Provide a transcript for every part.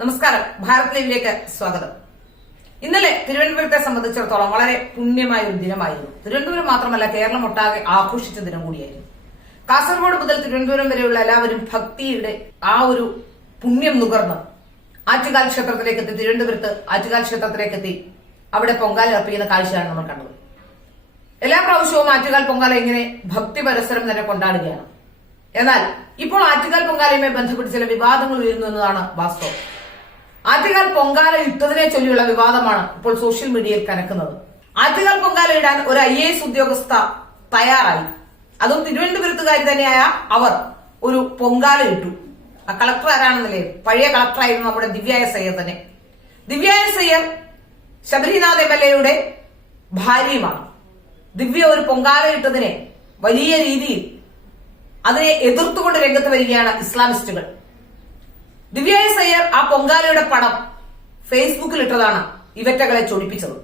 നമസ്കാരം. ഭാരത് ലൈവിലേക്ക് സ്വാഗതം. ഇന്നലെ തിരുവനന്തപുരത്തെ സംബന്ധിച്ചിടത്തോളം വളരെ പുണ്യമായ ഒരു ദിനമായിരുന്നു. തിരുവനന്തപുരം മാത്രമല്ല, കേരളം ഒട്ടാകെ ആഘോഷിച്ച ദിനം കൂടിയായിരുന്നു. കാസർഗോഡ് മുതൽ തിരുവനന്തപുരം വരെയുള്ള എല്ലാവരും ഭക്തിയുടെ ആ ഒരു പുണ്യം നുകർന്ന് ആറ്റുകാൽ ക്ഷേത്രത്തിലേക്ക് എത്തി. തിരുവനന്തപുരത്ത് ആറ്റുകാൽ ക്ഷേത്രത്തിലേക്ക് എത്തി അവിടെ പൊങ്കാല അർപ്പിക്കുന്ന കാഴ്ചയാണ് നമ്മൾ കണ്ടത്. എല്ലാ പ്രാവശ്യവും ആറ്റുകാൽ പൊങ്കാല ഇങ്ങനെ ഭക്തി പരസ്പരം തന്നെ കൊണ്ടാടുകയാണ്. എന്നാൽ ഇപ്പോൾ ആറ്റുകാൽ പൊങ്കാലയുമായി ബന്ധപ്പെട്ട് ചില വിവാദങ്ങൾ ഉയരുന്നു എന്നതാണ് വാസ്തവം. ആറ്റുകാൽ പൊങ്കാല ഇട്ടതിനെ ചൊല്ലിയുള്ള വിവാദമാണ് ഇപ്പോൾ സോഷ്യൽ മീഡിയയിൽ കനക്കുന്നത്. ആറ്റുകാൽ പൊങ്കാല ഇടാൻ ഒരു IAS ഉദ്യോഗസ്ഥ തയ്യാറായി. അതും തിരുവനന്തപുരത്തുകാരി തന്നെയായ അവർ ഒരു പൊങ്കാല ഇട്ടു. ആ കളക്ടർ ആരാണെന്നല്ലേ, പഴയ കളക്ടറായിരുന്നു നമ്മുടെ ദിവ്യ എസ് അയ്യർ തന്നെ. ദിവ്യ എസ് അയ്യർ ശബരിനാഥ് MLA ഭാര്യയുമാണ്. ദിവ്യ ഒരു പൊങ്കാല ഇട്ടതിനെ വലിയ രീതിയിൽ അതിനെ എതിർത്തുകൊണ്ട് രംഗത്ത് വരികയാണ് ഇസ്ലാമിസ്റ്റുകൾ. ദിവ്യ എസ് അയ്യർ ആ പൊങ്കാലയുടെ പടം ഫേസ്ബുക്കിൽ ഇട്ടതാണ് ഇവറ്റകളെ ചൊടിപ്പിച്ചത്.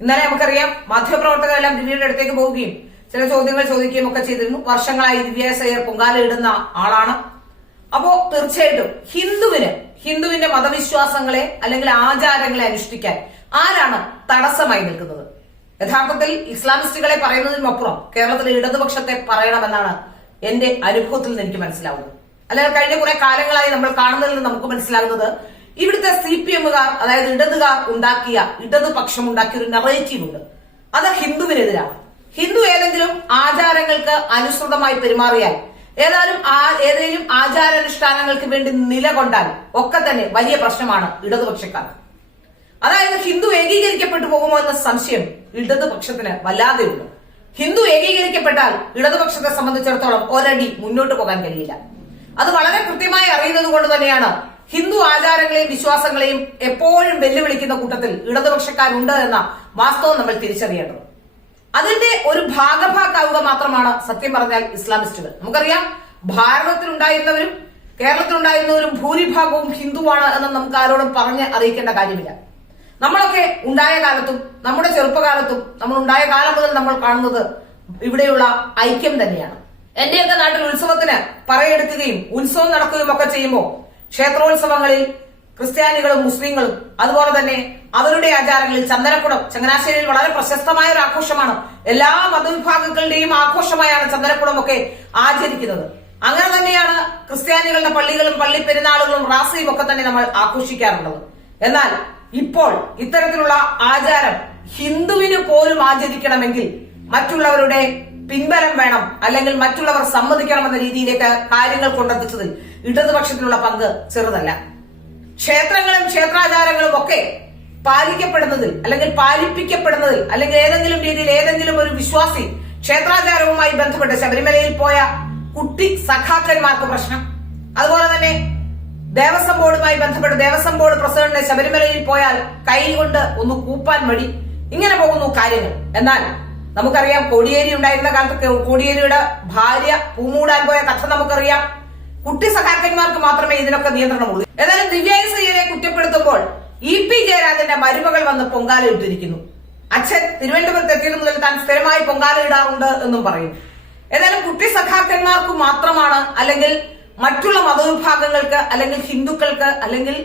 ഇന്നലെ നമുക്കറിയാം, മാധ്യമപ്രവർത്തകരെല്ലാം ദിവ്യയുടെ അടുത്തേക്ക് പോവുകയും ചില ചോദ്യങ്ങൾ ചോദിക്കുകയും ഒക്കെ ചെയ്തിരുന്നു. വർഷങ്ങളായി ദിവ്യ എസ് അയ്യർ പൊങ്കാല ഇടുന്ന ആളാണ്. അപ്പോ തീർച്ചയായിട്ടും ഹിന്ദുവിന്റെ മതവിശ്വാസങ്ങളെ അല്ലെങ്കിൽ ആചാരങ്ങളെ അനുഷ്ഠിക്കാൻ ആരാണ് തടസ്സമായി നിൽക്കുന്നത്? യഥാർത്ഥത്തിൽ ഇസ്ലാമിസ്റ്റുകളെ പറയുന്നതിനുമപ്പുറം കേരളത്തിലെ ഇടതുപക്ഷത്തെ പറയണമെന്നാണ് എന്റെ അനുഭവത്തിൽ നിന്ന് എനിക്ക് മനസ്സിലാവുന്നത്. അല്ലെങ്കിൽ കഴിഞ്ഞ കുറെ കാലങ്ങളായി നമ്മൾ കാണുന്നതിൽ നിന്ന് നമുക്ക് മനസ്സിലാകുന്നത്, ഇവിടുത്തെ CPM-കാർ, അതായത് ഇടതുകാർ ഉണ്ടാക്കിയ, ഇടതുപക്ഷം ഉണ്ടാക്കിയ ഒരു നറേറ്റീവ് ഉണ്ട്. അത് ഹിന്ദുവിനെതിരാണ്. ഹിന്ദു ഏതെങ്കിലും ആചാരങ്ങൾക്ക് അനുസൃതമായി പെരുമാറിയാൽ, ഏതെങ്കിലും ആചാരാനുഷ്ഠാനങ്ങൾക്ക് വേണ്ടി നിലകൊണ്ടാൽ ഒക്കെ തന്നെ വലിയ പ്രശ്നമാണ് ഇടതുപക്ഷക്കാർക്ക്. അതായത് ഹിന്ദു ഏകീകരിക്കപ്പെട്ടു പോകുമോ എന്ന സംശയം ഇടതുപക്ഷത്തിന് വല്ലാതെയുണ്ട്. ഹിന്ദു ഏകീകരിക്കപ്പെട്ടാൽ ഇടതുപക്ഷത്തെ സംബന്ധിച്ചിടത്തോളം ഒരടി മുന്നോട്ട് പോകാൻ കഴിയില്ല. അത് വളരെ കൃത്യമായി അറിയുന്നത് കൊണ്ട് തന്നെയാണ് ഹിന്ദു ആചാരങ്ങളെയും വിശ്വാസങ്ങളെയും എപ്പോഴും വെല്ലുവിളിക്കുന്ന കൂട്ടത്തിൽ ഇടതുപക്ഷക്കാരുണ്ട് എന്ന വാസ്തവം നമ്മൾ തിരിച്ചറിയേണ്ടത്. അതിന്റെ ഒരു ഭാഗഭാക്കാവുക മാത്രമാണ് സത്യം പറഞ്ഞാൽ ഇസ്ലാമിസ്റ്റുകൾ. നമുക്കറിയാം, ഭാരതത്തിലുണ്ടായിരുന്നവരും കേരളത്തിലുണ്ടായിരുന്നവരും ഭൂരിഭാഗവും ഹിന്ദുവാണ് എന്ന് നമുക്ക് ആരോടും പറഞ്ഞ് അറിയിക്കേണ്ട കാര്യമില്ല. നമ്മളൊക്കെ ഉണ്ടായ കാലത്തും നമ്മുടെ ചെറുപ്പകാലത്തും നമ്മൾ ഉണ്ടായ കാലം മുതൽ നമ്മൾ കാണുന്നത് ഇവിടെയുള്ള ഐക്യം തന്നെയാണ്. എന്റെയൊക്കെ നാട്ടിൽ ഉത്സവത്തിന് പറയെടുക്കുകയും ഉത്സവം നടക്കുകയും ഒക്കെ ചെയ്യുമ്പോൾ ക്ഷേത്രോത്സവങ്ങളിൽ ക്രിസ്ത്യാനികളും മുസ്ലിങ്ങളും അതുപോലെ തന്നെ അവരുടെ ആചാരങ്ങളിൽ ചന്ദനക്കുടം, ചങ്ങനാശ്ശേരിയിൽ വളരെ പ്രശസ്തമായ ഒരു ആഘോഷമാണ്. എല്ലാ മതവിഭാഗങ്ങളുടെയും ആഘോഷമായാണ് ചന്ദനക്കുടം ഒക്കെ ആചരിക്കുന്നത്. അങ്ങനെ തന്നെയാണ് ക്രിസ്ത്യാനികളുടെ പള്ളികളും പള്ളിപ്പെരുന്നാളുകളും റാസയും ഒക്കെ തന്നെ നമ്മൾ ആഘോഷിക്കാറുള്ളത്. എന്നാൽ ഇപ്പോൾ ഇത്തരത്തിലുള്ള ആചാരം ഹിന്ദുവിന് പോലും ആചരിക്കണമെങ്കിൽ മറ്റുള്ളവരുടെ പിൻബലം വേണം, അല്ലെങ്കിൽ മറ്റുള്ളവർ സമ്മതിക്കണമെന്ന രീതിയിലേക്ക് കാര്യങ്ങൾ കൊണ്ടെത്തിച്ചതിൽ ഇടതുപക്ഷത്തിനുള്ള പങ്ക് ചെറുതല്ല. ക്ഷേത്രങ്ങളും ക്ഷേത്രാചാരങ്ങളും ഒക്കെ പാലിക്കപ്പെടുന്നതിൽ അല്ലെങ്കിൽ പാലിപ്പിക്കപ്പെടുന്നതിൽ അല്ലെങ്കിൽ ഏതെങ്കിലും രീതിയിൽ ഏതെങ്കിലും ഒരു വിശ്വാസി ക്ഷേത്രാചാരവുമായി ബന്ധപ്പെട്ട് ശബരിമലയിൽ പോയ കുട്ടി സഖാക്കന്മാർക്ക് പ്രശ്നം, അതുപോലെ തന്നെ ദേവസ്വം ബോർഡുമായി ബന്ധപ്പെട്ട് ദേവസ്വം ബോർഡ് പ്രസിഡന്റിനെ ശബരിമലയിൽ പോയാൽ കൈ കൊണ്ട് ഒന്ന് കൂപ്പാൻ മടി, ഇങ്ങനെ പോകുന്നു കാര്യങ്ങൾ. എന്നാൽ നമുക്കറിയാം, കോടിയേരി ഉണ്ടായിരുന്ന കാലത്ത് കോടിയേരിയുടെ ഭാര്യ പൂമൂടാൻ പോയ കഥ നമുക്കറിയാം. കുട്ടി സഖാക്കന്മാർക്ക് മാത്രമേ ഇതിനൊക്കെ നിയന്ത്രണമുള്ളൂ. ഏതായാലും ദിവ്യ എസ് അയ്യരെ കുറ്റപ്പെടുത്തുമ്പോൾ EP ജയരാജന്റെ മരുമകൾ വന്ന് പൊങ്കാല ഇട്ടിരിക്കുന്നു. അച്ഛൻ തിരുവനന്തപുരത്ത് എത്തിയത് മുതൽ താൻ സ്ഥിരമായി പൊങ്കാല ഇടാറുണ്ട് എന്നും പറയുന്നു. ഏതായാലും കുട്ടി സഖാക്കന്മാർക്ക് മാത്രമാണ്, അല്ലെങ്കിൽ മറ്റുള്ള മതവിഭാഗങ്ങൾക്ക്, അല്ലെങ്കിൽ ഹിന്ദുക്കൾക്ക്, അല്ലെങ്കിൽ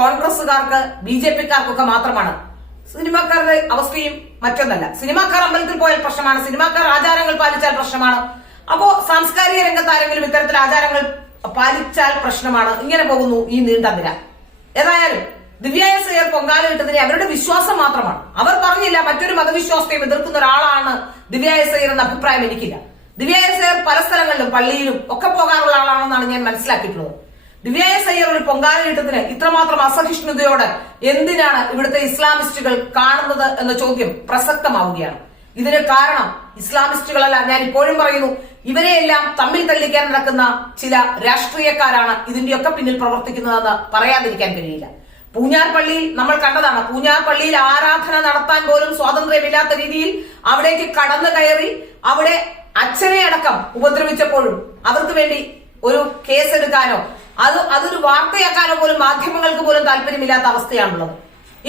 കോൺഗ്രസുകാർക്ക്, BJP-ക്കാർക്കൊക്കെ മാത്രമാണ്. സിനിമാക്കാരുടെ അവസ്ഥയും മറ്റൊന്നല്ല. സിനിമാക്കാർ അമ്പലത്തിൽ പോയാൽ പ്രശ്നമാണ്, സിനിമാക്കാർ ആചാരങ്ങൾ പാലിച്ചാൽ പ്രശ്നമാണ്. അപ്പോ സാംസ്കാരിക രംഗത്ത് ആരെങ്കിലും ഇത്തരത്തിൽ ആചാരങ്ങൾ പാലിച്ചാൽ പ്രശ്നമാണ്. ഇങ്ങനെ പോകുന്നു ഈ നീണ്ട നിര. ഏതായാലും ദിവ്യ എസ് അയ്യർ പൊങ്കാല ഇട്ടതിനെ അവരുടെ വിശ്വാസം മാത്രമാണ്. അവർ പറഞ്ഞില്ല മറ്റൊരു മതവിശ്വാസത്തെയും എതിർക്കുന്ന ഒരാളാണ് ദിവ്യ എസ് അയ്യർ എന്ന അഭിപ്രായം എനിക്കില്ല. ദിവ്യ എസ് അയ്യർ പല സ്ഥലങ്ങളിലും പള്ളിയിലും ഒക്കെ പോകാറുള്ള ആളാണെന്നാണ് ഞാൻ മനസ്സിലാക്കിയിട്ടുള്ളത്. ദിവ്യ എസ് അയ്യർ ഒരു പൊങ്കാല ഇട്ടതിന് ഇത്രമാത്രം അസഹിഷ്ണുതയോടെ എന്തിനാണ് ഇവിടുത്തെ ഇസ്ലാമിസ്റ്റുകൾ കാണുന്നത് എന്ന ചോദ്യം പ്രസക്തമാവുകയാണ്. ഇതിന് കാരണം ഇസ്ലാമിസ്റ്റുകളല്ല, ഞാൻ ഇപ്പോഴും പറയുന്നു, ഇവരെയെല്ലാം തമ്മിൽ തല്ലിക്കാൻ നടക്കുന്ന ചില രാഷ്ട്രീയക്കാരാണ് ഇതിന്റെയൊക്കെ പിന്നിൽ പ്രവർത്തിക്കുന്നതെന്ന് പറയാതിരിക്കാൻ കഴിയില്ല. പൂഞ്ഞാർ പള്ളിയിൽ നമ്മൾ കണ്ടതാണ്. പൂഞ്ഞാർ പള്ളിയിൽ ആരാധന നടത്താൻ പോലും സ്വാതന്ത്ര്യമില്ലാത്ത രീതിയിൽ അവിടേക്ക് കടന്നു കയറി അവിടെ അച്ഛനെ അടക്കം ഉപദ്രവിച്ചപ്പോഴും അവർക്ക് വേണ്ടി ഒരു കേസെടുക്കാനോ അതൊരു വാർത്തയാക്കാനോ പോലും മാധ്യമങ്ങൾക്ക് പോലും താല്പര്യമില്ലാത്ത അവസ്ഥയാണുള്ളത്.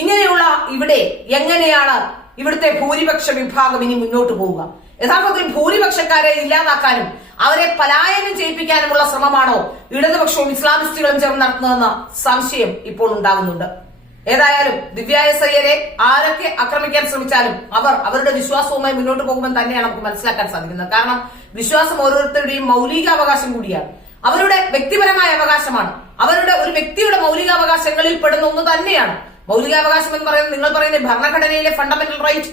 ഇങ്ങനെയുള്ള ഇവിടെ എങ്ങനെയാണ് ഇവിടുത്തെ ഭൂരിപക്ഷ വിഭാഗം ഇനി മുന്നോട്ട് പോവുക? യഥാർത്ഥത്തിൽ ഭൂരിപക്ഷക്കാരെ ഇല്ലാതാക്കാനും അവരെ പലായനം ചെയ്യിപ്പിക്കാനുമുള്ള ശ്രമമാണോ ഇടതുപക്ഷവും ഇസ്ലാമിസ്റ്റുകളും ചേർന്ന് നടത്തുന്നതെന്ന സംശയം ഇപ്പോൾ ഉണ്ടാകുന്നുണ്ട്. ഏതായാലും ദിവ്യ എസ് അയ്യരെ ആരൊക്കെ ആക്രമിക്കാൻ ശ്രമിച്ചാലും അവർ അവരുടെ വിശ്വാസവുമായി മുന്നോട്ട് പോകുമെന്ന് തന്നെയാണ് നമുക്ക് മനസ്സിലാക്കാൻ സാധിക്കുന്നത്. കാരണം വിശ്വാസം ഓരോരുത്തരുടെയും മൗലികാവകാശം കൂടിയാണ്, അവരുടെ വ്യക്തിപരമായ അവകാശമാണ്, അവരുടെ ഒരു വ്യക്തിയുടെ മൗലികാവകാശങ്ങളിൽ പെടുന്ന ഒന്ന് തന്നെയാണ്. മൗലികാവകാശം എന്ന് പറയുന്നത് നിങ്ങൾ പറയുന്ന ഭരണഘടനയിലെ ഫണ്ടമെന്റൽ റൈറ്റ്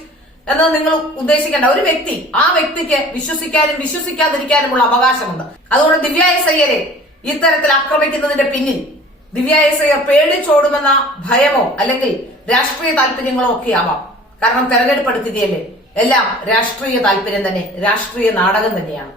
എന്നത് നിങ്ങൾ ഉദ്ദേശിക്കേണ്ട ഒരു വ്യക്തി, ആ വ്യക്തിക്ക് വിശ്വസിക്കാനും വിശ്വസിക്കാതിരിക്കാനുമുള്ള അവകാശമുണ്ട്. അതുകൊണ്ട് ദിവ്യ എസ് അയ്യരെ ഇത്തരത്തിൽ ആക്രമിക്കുന്നതിന്റെ പിന്നിൽ ദിവ്യ എസ് അയ്യർ പേടിച്ചോടുമെന്ന ഭയമോ അല്ലെങ്കിൽ രാഷ്ട്രീയ താല്പര്യങ്ങളോ ഒക്കെ ആവാം. കാരണം തെരഞ്ഞെടുപ്പ് എടുക്കുകയല്ലേ, എല്ലാം രാഷ്ട്രീയ താല്പര്യം തന്നെ, രാഷ്ട്രീയ നാടകം തന്നെയാണ്.